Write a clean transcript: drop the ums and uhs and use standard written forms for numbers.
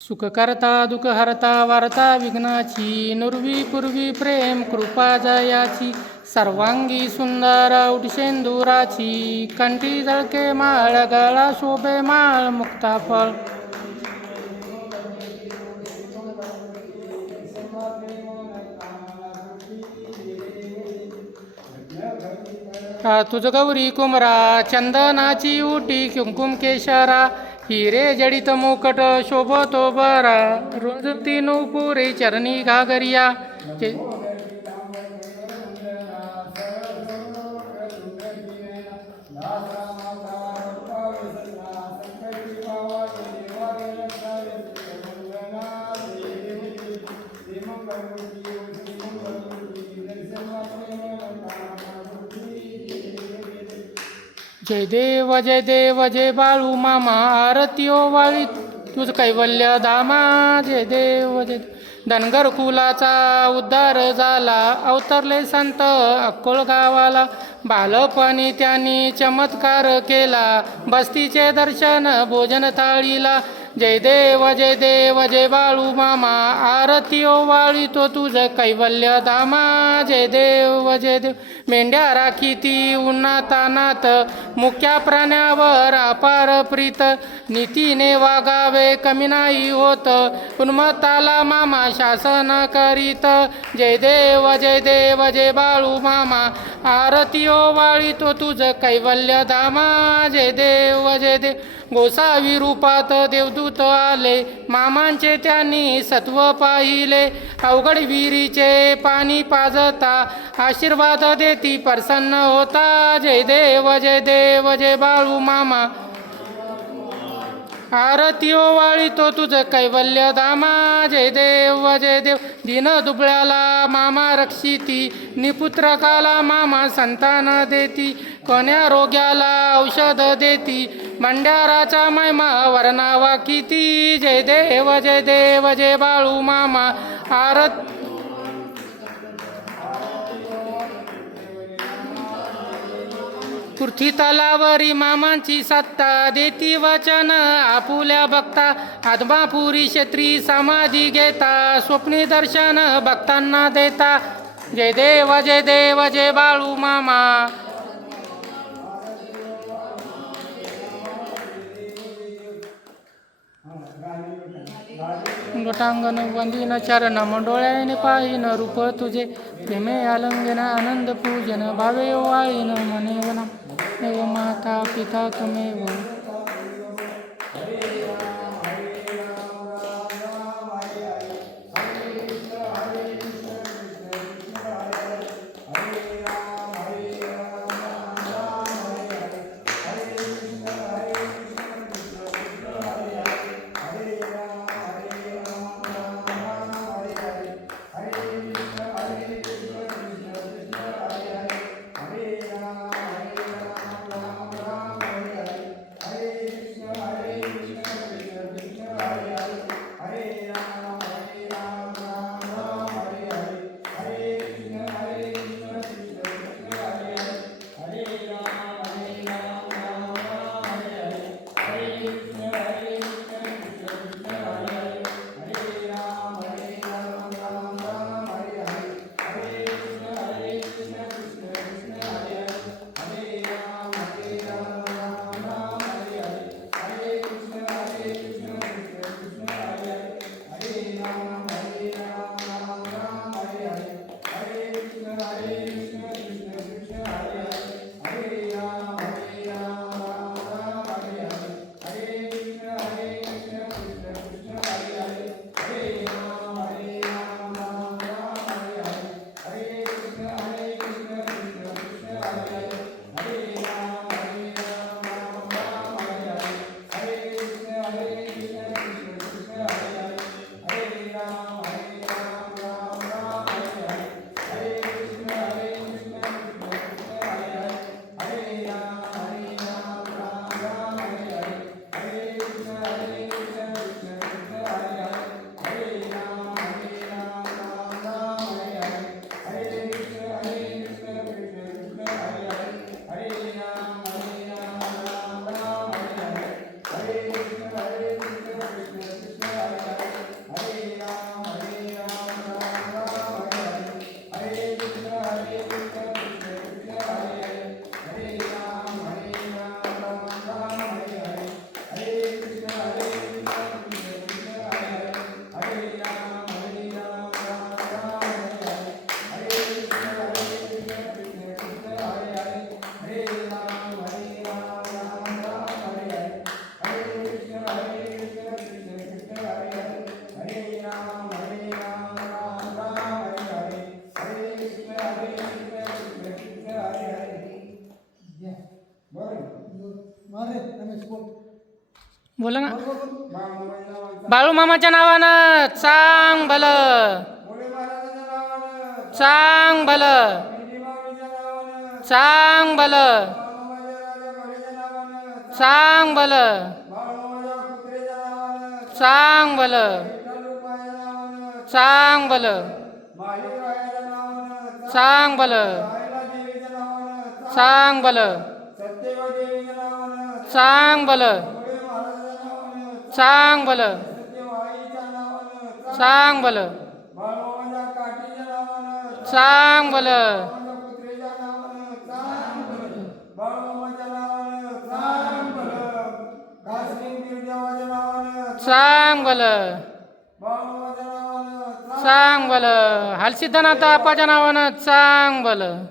सुख करता दुःख हरता वारता विघ्नाची नुरवी पूर्वी प्रेम कृपा जयाची सर्वांगी सुंदर उठशेंदुराची कंठी जळके माळ गळा शोभे माळ मुक्ता फळ तुझ गौरी कुमरा चंदनाची उटी कुंकुम केशरा हिरे जडित मुकट शोभतो बरा रुंजती नूपुरे चरणी घागरिया जय देव जय बाळू मामा आरती ओवाळी तुझ कैवल्य धामा जय देव धनगर कुलाचा उद्धार झाला अवतरले संत अक्कोळ गावाला बालपणी त्यांनी चमत्कार केला बस्तीचे दर्शन भोजन थाळीला जय देव जय बाळू मामा आरती ओवाळी तो तुझ कैवल्य धामा जय देव मेंढ्या राखीती उन्हातानात मुक्या प्राण्यावर अपार प्रीत नीतीने वागावे कमी नाही होत उन्मत्ताला मामा शासन करीत जय देव जय बाळू मामा आरती ओवाळी तो तुझ कैवल्य धामा जय देव गोसावी रूपात देवदूत आले मामांचे त्यांनी सत्व पाहिले अवघड विहिरीचे पाणी पाजता आशीर्वाद देती प्रसन्न होता जय देव जय बाळू मामा आरती ओवाळी तो तुझ कैवल्य धामा जय देव दीन दुबळ्याला मामा रक्षिती निपुत्रकाला मामा संतान देती कोण्या रोग्याला औषध देती भंडाराचा महिमा वर्णावा किती जय देव जय बाळू मामा आरती पृथ्वी तलावरी मामांची सत्ता देती वचन आपुल्या भक्ता आदमापुरी क्षेत्री समाधी घेता स्वप्नी दर्शन भक्तांना देता जय देव जय बाळू मामा लोटांगण वंदिन चरण मंडोळ्याने पाहिन रूप तुझे प्रेमे आलंगन आनंद पूजन भावे वाळीन मनेवना देव माता पिता तमेव बोला ना. बाळूमामाच्या नावानं चांग भलं, चांग भलं, चांग भलं, चांग भलं, चांग भलं, चांग भलं, चांग भलं, चांग भलं, चांग भलं, चांग भलं, चांग भलं, चांग भलं, चांग भलं, चांग भलं, हलसिद्धनाथ आप्पाच्या नावानं चांग भलं.